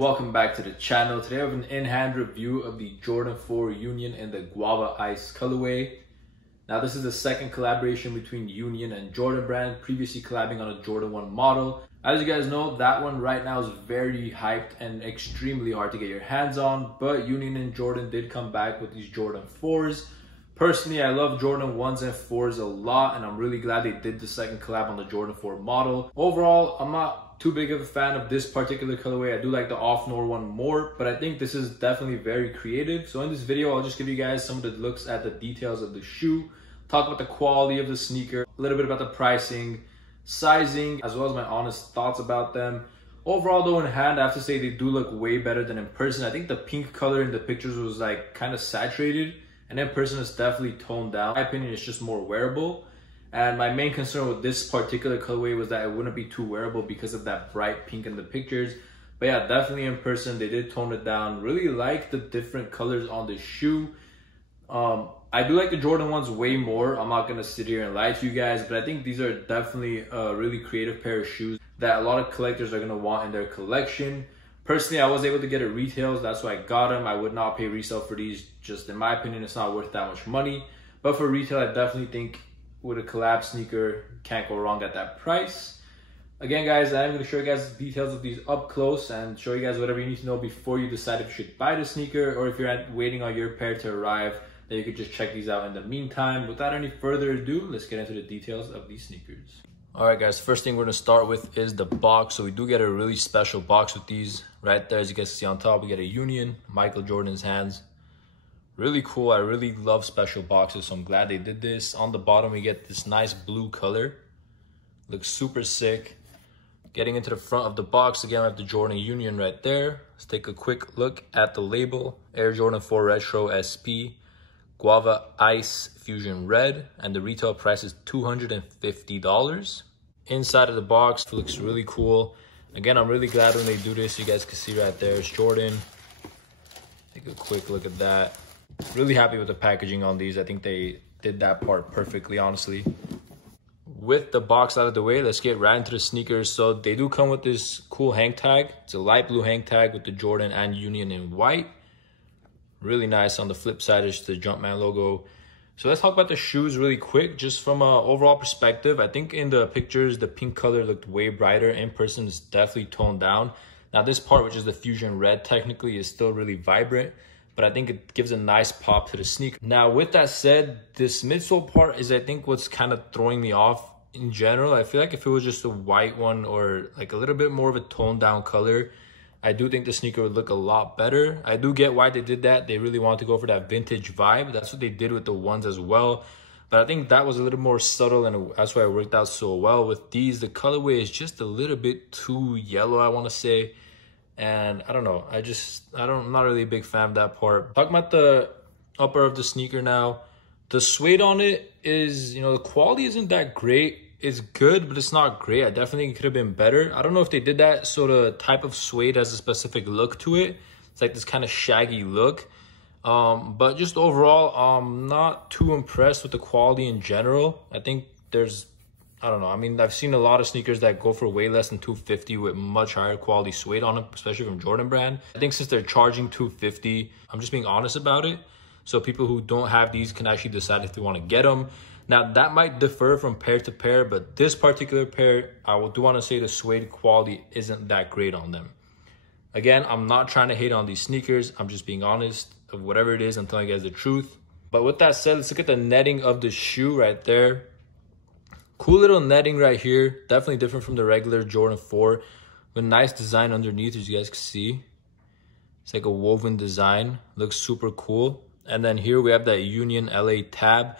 welcome back to the channel. Today I have an in-hand review of the Jordan 4 Union in the Guava Ice colorway. Now this is the second collaboration between Union and Jordan brand, previously collabing on a Jordan 1 model. As you guys know, that one right now is very hyped and extremely hard to get your hands on, but Union and Jordan did come back with these Jordan 4s. Personally, I love Jordan 1s and 4s a lot, and I'm really glad they did the second collab on the Jordan 4 model. Overall, I'm not too big of a fan of this particular colorway. I do like the off-Nor one more, but I think this is definitely very creative. So in this video, I'll just give you guys some of the looks at the details of the shoe, talk about the quality of the sneaker, a little bit about the pricing, sizing, as well as my honest thoughts about them. Overall though, in hand, I have to say they do look way better than in person. I think the pink color in the pictures was like kind of saturated, and in person it's definitely toned down. In my opinion, it's just more wearable. And my main concern with this particular colorway was that it wouldn't be too wearable because of that bright pink in the pictures. But yeah, definitely in person, they did tone it down. Really like the different colors on the shoe. I do like the Jordan 1s way more. I'm not going to sit here and lie to you guys, but I think these are definitely a really creative pair of shoes that a lot of collectors are going to want in their collection. Personally, I was able to get it retails. That's why I got them. I would not pay resale for these. Just in my opinion, it's not worth that much money. But for retail, I definitely think with a collab sneaker, can't go wrong at that price. Again, guys, I'm going to show you guys the details of these up close and show you guys whatever you need to know before you decide if you should buy the sneaker, or if you're waiting on your pair to arrive, then you could just check these out in the meantime. Without any further ado, let's get into the details of these sneakers. All right, guys, first thing we're going to start with is the box. So we do get a really special box with these. Right there, as you guys see on top, we get a Union, Michael Jordan's hands. Really cool. I really love special boxes, so I'm glad they did this. On the bottom, we get this nice blue color. Looks super sick. Getting into the front of the box, again, we have the Jordan Union right there. Let's take a quick look at the label. Air Jordan 4 Retro SP, Guava Ice Fusion Red, and the retail price is $250. Inside of the box, looks really cool. Again, I'm really glad when they do this. You guys can see right there, it's Jordan. Take a quick look at that. Really happy with the packaging on these. I think they did that part perfectly, honestly. With the box out of the way, let's get right into the sneakers. So they do come with this cool hang tag. It's a light blue hang tag with the Jordan and Union in white. Really nice. On the flip side is the Jumpman logo. So let's talk about the shoes really quick. Just from an overall perspective, I think in the pictures, the pink color looked way brighter. In person, it's definitely toned down. Now this part, which is the Fusion Red, technically is still really vibrant, but I think it gives a nice pop to the sneaker. Now, with that said, this midsole part is, I think, what's kind of throwing me off in general. I feel like if it was just a white one or like a little bit more of a toned down color, I do think the sneaker would look a lot better. I do get why they did that. They really wanted to go for that vintage vibe. That's what they did with the ones as well. But I think that was a little more subtle, and that's why it worked out so well. With these, the colorway is just a little bit too yellow, I want to say. And I don't know, I'm not really a big fan of that part. Talking about the upper of the sneaker now, the suede on it is, the quality isn't that great. It's good, but it's not great. I definitely think it could have been better. I don't know if they did that so the type of suede has a specific look to it. It's like this kind of shaggy look. But just overall, I'm not too impressed with the quality in general. I think I don't know. I mean, I've seen a lot of sneakers that go for way less than $250 with much higher quality suede on them, especially from Jordan brand. I think since they're charging $250, I'm just being honest about it. So people who don't have these can actually decide if they want to get them. Now, that might differ from pair to pair, but this particular pair, I do want to say the suede quality isn't that great on them. Again, I'm not trying to hate on these sneakers. I'm just being honest of whatever it is. I'm telling you guys the truth. But with that said, let's look at the netting of the shoe right there. Cool little netting right here. Definitely different from the regular Jordan 4. With nice design underneath, as you guys can see. It's like a woven design. Looks super cool. And then here we have that Union LA tab.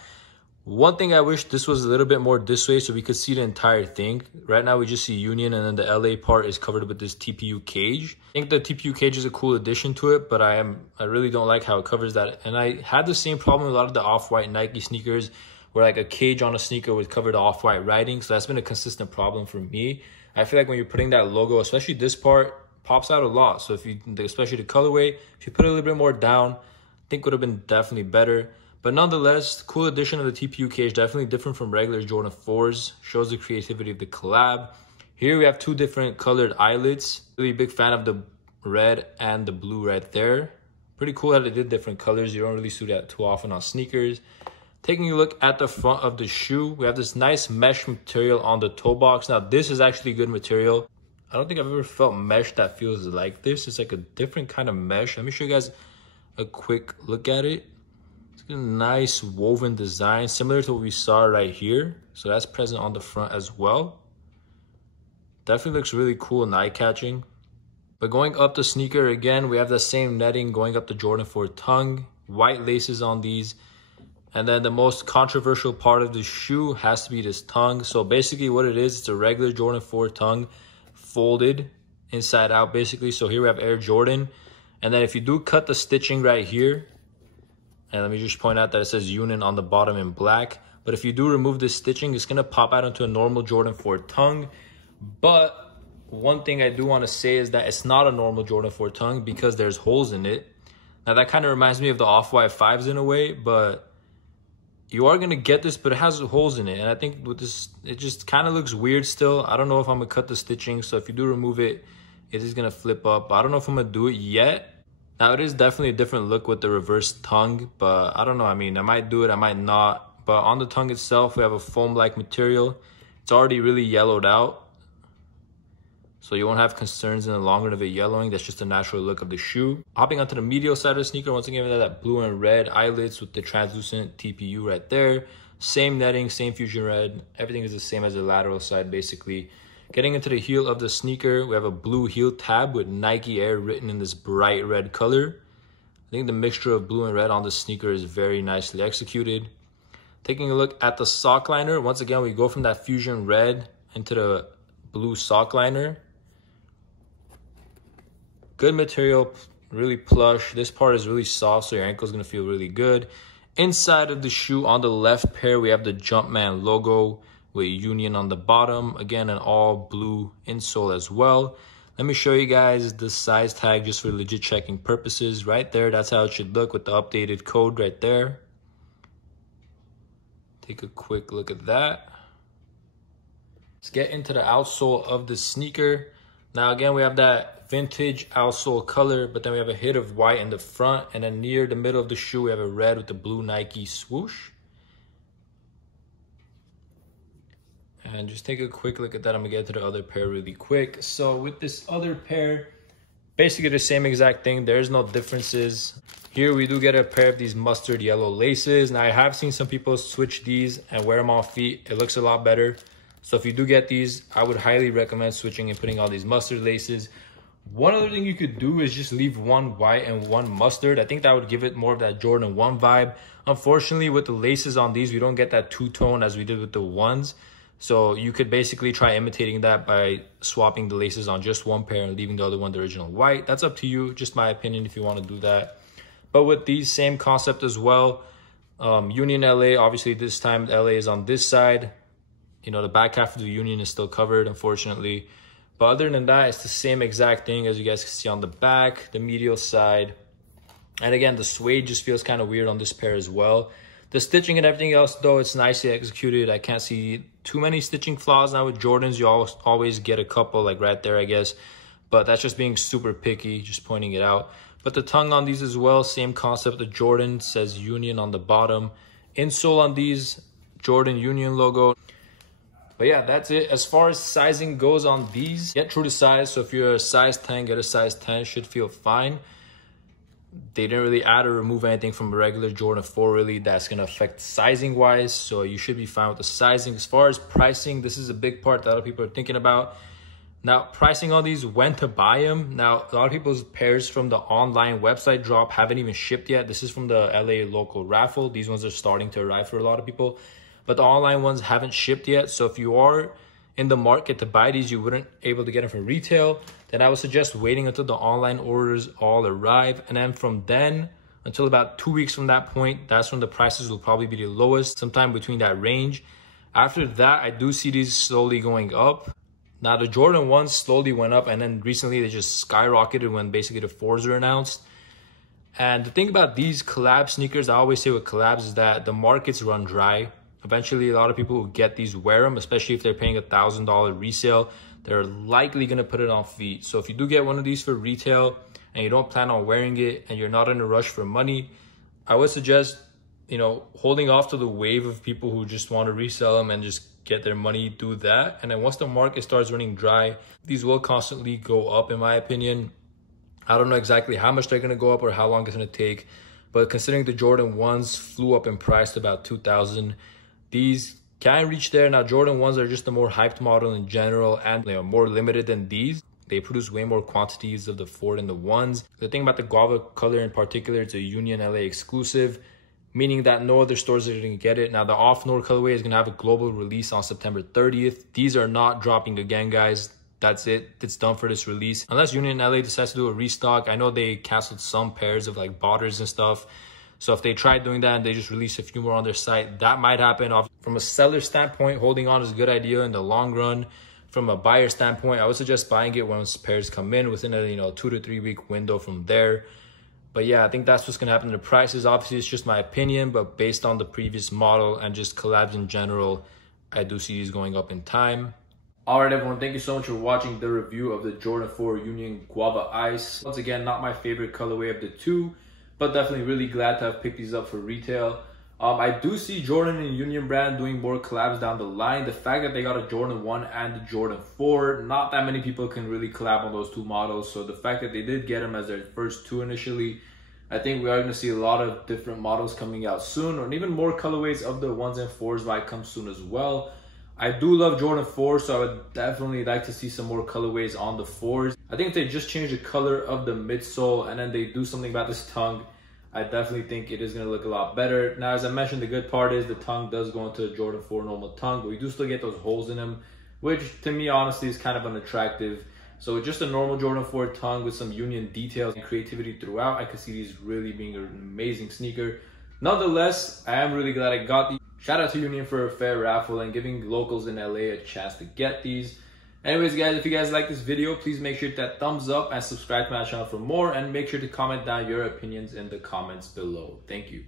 One thing I wish this was a little bit more this way so we could see the entire thing. Right now we just see Union, and then the LA part is covered with this TPU cage. I think the TPU cage is a cool addition to it, but I really don't like how it covers that. And I had the same problem with a lot of the off-white Nike sneakers, where like a cage on a sneaker would cover the off-white writing. So that's been a consistent problem for me. I feel like when you're putting that logo, especially this part, pops out a lot. So especially the colorway, if you put it a little bit more down, I think would have been definitely better. But nonetheless, cool addition of the TPU cage, definitely different from regular Jordan 4s. Shows the creativity of the collab. Here we have two different colored eyelets. Really big fan of the red and the blue right there. Pretty cool that they did different colors. You don't really see that too often on sneakers. Taking a look at the front of the shoe, we have this nice mesh material on the toe box. Now, this is actually good material. I don't think I've ever felt mesh that feels like this. It's like a different kind of mesh. Let me show you guys a quick look at it. It's a nice woven design, similar to what we saw right here. So that's present on the front as well. Definitely looks really cool and eye-catching. But going up the sneaker again, we have the same netting going up the Jordan 4 tongue. White laces on these. And then the most controversial part of the shoe has to be this tongue. So basically what it is, it's a regular Jordan 4 tongue folded inside out basically. So here we have Air Jordan. And then if you do cut the stitching right here, and let me just point out that it says Union on the bottom in black. But if you do remove this stitching, it's going to pop out into a normal Jordan 4 tongue. But one thing I do want to say is that it's not a normal Jordan 4 tongue because there's holes in it. Now that kind of reminds me of the Off-White 5s in a way, but you are going to get this, but it has holes in it. And I think with this, it just kind of looks weird still. I don't know if I'm going to cut the stitching. So if you do remove it, it is going to flip up. I don't know if I'm going to do it yet. Now, it is definitely a different look with the reverse tongue. But I don't know. I mean, I might do it. I might not. But on the tongue itself, we have a foam-like material. It's already really yellowed out. So you won't have concerns in the long run of it yellowing. That's just the natural look of the shoe. Hopping onto the medial side of the sneaker, once again, we have that blue and red eyelets with the translucent TPU right there. Same netting, same fusion red. Everything is the same as the lateral side, basically. Getting into the heel of the sneaker, we have a blue heel tab with Nike Air written in this bright red color. I think the mixture of blue and red on the sneaker is very nicely executed. Taking a look at the sock liner, once again, we go from that fusion red into the blue sock liner. Good material, really plush. This part is really soft, so your ankle is going to feel really good. Inside of the shoe, on the left pair, we have the Jumpman logo with Union on the bottom. Again, an all blue insole as well. Let me show you guys the size tag just for legit checking purposes. Right there, that's how it should look with the updated code right there. Take a quick look at that. Let's get into the outsole of the sneaker. Now, again, we have that vintage outsole color, but then we have a hit of white in the front, and then near the middle of the shoe we have a red with the blue Nike swoosh. And just take a quick look at that. I'm gonna get to the other pair really quick. So with this other pair, basically the same exact thing. There's no differences. Here we do get a pair of these mustard yellow laces. Now I have seen some people switch these and wear them on feet. It looks a lot better. So if you do get these, I would highly recommend switching and putting all these mustard laces. One other thing you could do is just leave one white and one mustard. I think that would give it more of that Jordan 1 vibe. Unfortunately, with the laces on these, we don't get that two-tone as we did with the ones. So you could basically try imitating that by swapping the laces on just one pair and leaving the other one the original white. That's up to you, just my opinion if you want to do that. But with these, same concept as well. Union LA, obviously this time LA is on this side. You know, the back half of the Union is still covered, unfortunately. But other than that, it's the same exact thing as you guys can see on the back, the medial side. And again, the suede just feels kind of weird on this pair as well. The stitching and everything else, though, it's nicely executed. I can't see too many stitching flaws. Now with Jordans, you always get a couple like right there, I guess. But that's just being super picky, just pointing it out. But the tongue on these as well, same concept. The Jordan says Union on the bottom. Insole on these, Jordan Union logo. But yeah, that's it. As far as sizing goes on these, get true to size. So if you're a size 10, get a size 10. Should feel fine. They didn't really add or remove anything from a regular Jordan 4 really that's going to affect sizing wise. So you should be fine with the sizing. As far as pricing, this is a big part that a lot of people are thinking about. Now, pricing on these, when to buy them. Now, a lot of people's pairs from the online website drop haven't even shipped yet. This is from the LA local raffle. These ones are starting to arrive for a lot of people. But the online ones haven't shipped yet. So if you are in the market to buy these, you wouldn't able to get them from retail, then I would suggest waiting until the online orders all arrive. And then from then until about 2 weeks from that point, that's when the prices will probably be the lowest, sometime between that range. After that, I do see these slowly going up. Now the Jordan 1s slowly went up, and then recently they just skyrocketed when basically the 4s are announced. And the thing about these collab sneakers, I always say with collabs, is that the markets run dry. Eventually, a lot of people who get these wear them, especially if they're paying $1,000 resale. They're likely going to put it on feet. So if you do get one of these for retail and you don't plan on wearing it and you're not in a rush for money, I would suggest, you know, holding off to the wave of people who just want to resell them and just get their money, do that. And then once the market starts running dry, these will constantly go up, in my opinion. I don't know exactly how much they're going to go up or how long it's going to take, but considering the Jordan 1s flew up in price to about $2,000, these can reach there. Now, Jordan 1s are just the more hyped model in general, and they are more limited than these. They produce way more quantities of the 4 than the 1s. The thing about the Guava color in particular, it's a Union LA exclusive, meaning that no other stores are going to get it. Now, the off-Nord colorway is going to have a global release on September 30th. These are not dropping again, guys. That's it. It's done for this release. Unless Union LA decides to do a restock. I know they canceled some pairs of like botters and stuff. So if they tried doing that and they just release a few more on their site, that might happen. From a seller standpoint, holding on is a good idea in the long run. From a buyer standpoint, I would suggest buying it once pairs come in within a 2 to 3 week window from there. But yeah, I think that's what's gonna happen to the prices. Obviously, it's just my opinion, but based on the previous model and just collabs in general, I do see these going up in time. All right, everyone, thank you so much for watching the review of the Jordan 4 Union Guava Ice. Once again, not my favorite colorway of the two, but definitely really glad to have picked these up for retail. I do see Jordan and Union brand doing more collabs down the line. The fact that they got a Jordan 1 and the Jordan 4, not that many people can really collab on those two models. So the fact that they did get them as their first two initially, I think we are going to see a lot of different models coming out soon, and even more colorways of the 1s and 4s might come soon as well. I do love Jordan 4, so I would definitely like to see some more colorways on the 4s. I think if they just change the color of the midsole and then they do something about this tongue, I definitely think it is going to look a lot better. Now, as I mentioned, the good part is the tongue does go into a Jordan 4 normal tongue, but we do still get those holes in them, which to me, honestly, is kind of unattractive. So just a normal Jordan 4 tongue with some Union details and creativity throughout, I could see these really being an amazing sneaker. Nonetheless, I am really glad I got these. Shout out to Union for a fair raffle and giving locals in LA a chance to get these. Anyways, guys, if you guys like this video, please make sure to hit that thumbs up and subscribe to my channel for more, and make sure to comment down your opinions in the comments below. Thank you.